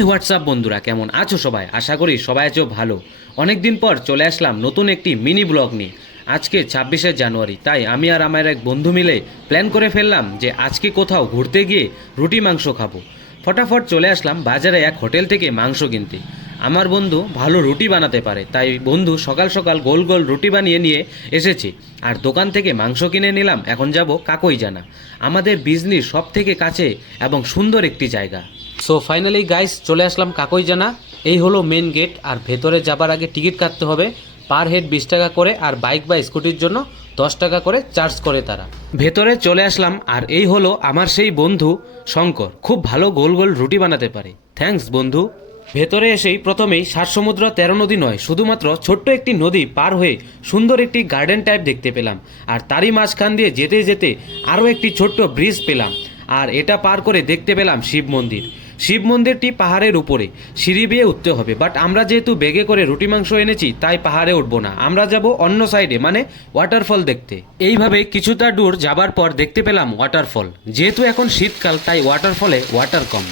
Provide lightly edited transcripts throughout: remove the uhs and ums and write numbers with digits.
High WhatsApp বন্ধুরা, কেমন আছো সবাই? আশা করি সবাই আছো ভালো। অনেক দিন পর চলে আসলাম নতুন একটি মিনি ব্লগ নিয়ে। আজকে 26শে জানুয়ারি, তাই আমি আর আমার এক বন্ধু মিলে প্ল্যান করে ফেললাম যে আজকে কোথাও ঘুরতে গিয়ে রুটি মাংস খাবো। ফটাফট চলে আসলাম বাজারে এক হোটেল থেকে মাংস কিনতে। আমার বন্ধু ভালো রুটি বানাতে পারে, তাই বন্ধু সকাল সকাল গোল গোল রুটি বানিয়ে নিয়ে এসেছে। আর দোকান থেকে মাংস কিনে নিলাম। এখন যাব কাকইজানা, আমাদের বিজনির সব থেকে কাছে এবং সুন্দর একটি জায়গা। সো ফাইনালি গাইস চলে আসলাম কাকইজানা। এই হলো মেন গেট, আর ভেতরে যাবার আগে টিকিট কাটতে হবে। পার হেড 20 টাকা করে, আর বাইক বা স্কুটির জন্য 10 টাকা করে চার্জ করে তারা। ভেতরে চলে আসলাম, আর এই হলো আমার সেই বন্ধু শঙ্কর, খুব ভালো গোল গোল রুটি বানাতে পারে। থ্যাঙ্কস বন্ধু। ভেতরে এসেই প্রথমেই 7 সমুদ্র 13 নদী নয়, শুধুমাত্র ছোট্ট একটি নদী পার হয়ে সুন্দর একটি গার্ডেন টাইপ দেখতে পেলাম। আর তারই মাঝখান দিয়ে যেতে যেতে আরও একটি ছোট্ট ব্রিজ পেলাম। আর এটা পার করে দেখতে পেলাম শিব মন্দির। শিব মন্দিরটি পাহাড়ের উপরে, সিঁড়ি বেয়ে উঠতে হবে। বাট আমরা যেহেতু বেগে করে রুটি মাংস এনেছি, তাই পাহাড়ে উঠবো না, আমরা যাব অন্য সাইডে, মানে ওয়াটারফল দেখতে। এইভাবে কিছুটা দূর যাবার পর দেখতে পেলাম ওয়াটারফল। যেহেতু এখন শীতকাল, তাই ওয়াটারফলে ওয়াটার কম।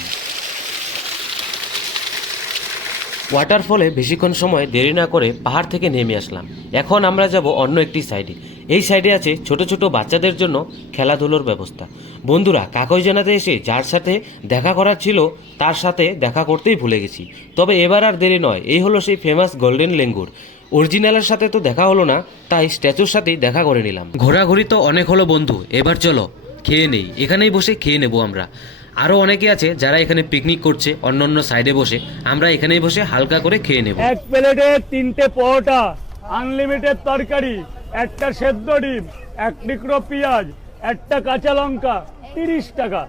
ওয়াটারফলে বেশিক্ষণ সময় দেরি না করে পাহাড় থেকে নেমে আসলাম। এখন আমরা যাব অন্য একটি সাইডে। এই সাইডে আছে ছোট ছোট বাচ্চাদের জন্য খেলাধুলোর ব্যবস্থা। বন্ধুরা, কাকইজানাতে এসে যার সাথে দেখা করার ছিল তার সাথে দেখা করতেই ভুলে গেছি। তবে এবার আর দেরি নয়, এই হলো সেই ফেমাস গোল্ডেন লেঙ্গুর। অরিজিনালের সাথে তো দেখা হলো না, তাই স্ট্যাচুর সাথেই দেখা করে নিলাম। ঘোরাঘুরি তো অনেক হলো বন্ধু, এবার চলো খেয়ে নেই। এখানেই বসে খেয়ে নেবো আমরা। আরও অনেকে আছে যারা এখানে পিকনিক করছে অন্য অন্য সাইডে বসে, আমরা এখানেই বসে হালকা করে খেয়ে নেব। এক প্লেটে 3টে পরোটা, আনলিমিটেড তরকারি, একটা সেদ্ধ ডিম, এক টুকরো পেঁয়াজ, একটা কাঁচা লঙ্কা, 30 টাকা।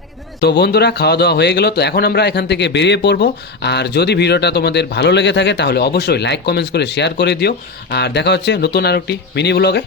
তো বন্ধুরা, খাওয়া দাওয়া হয়ে গেল, তো এখন আমরা এখান থেকে বেরিয়ে পড়বো। আর যদি ভিডিওটা তোমাদের ভালো লেগে থাকে তাহলে অবশ্যই লাইক কমেন্টস করে শেয়ার করে দিও। আর দেখা হচ্ছে নতুন আর একটি মিনি ব্লগে।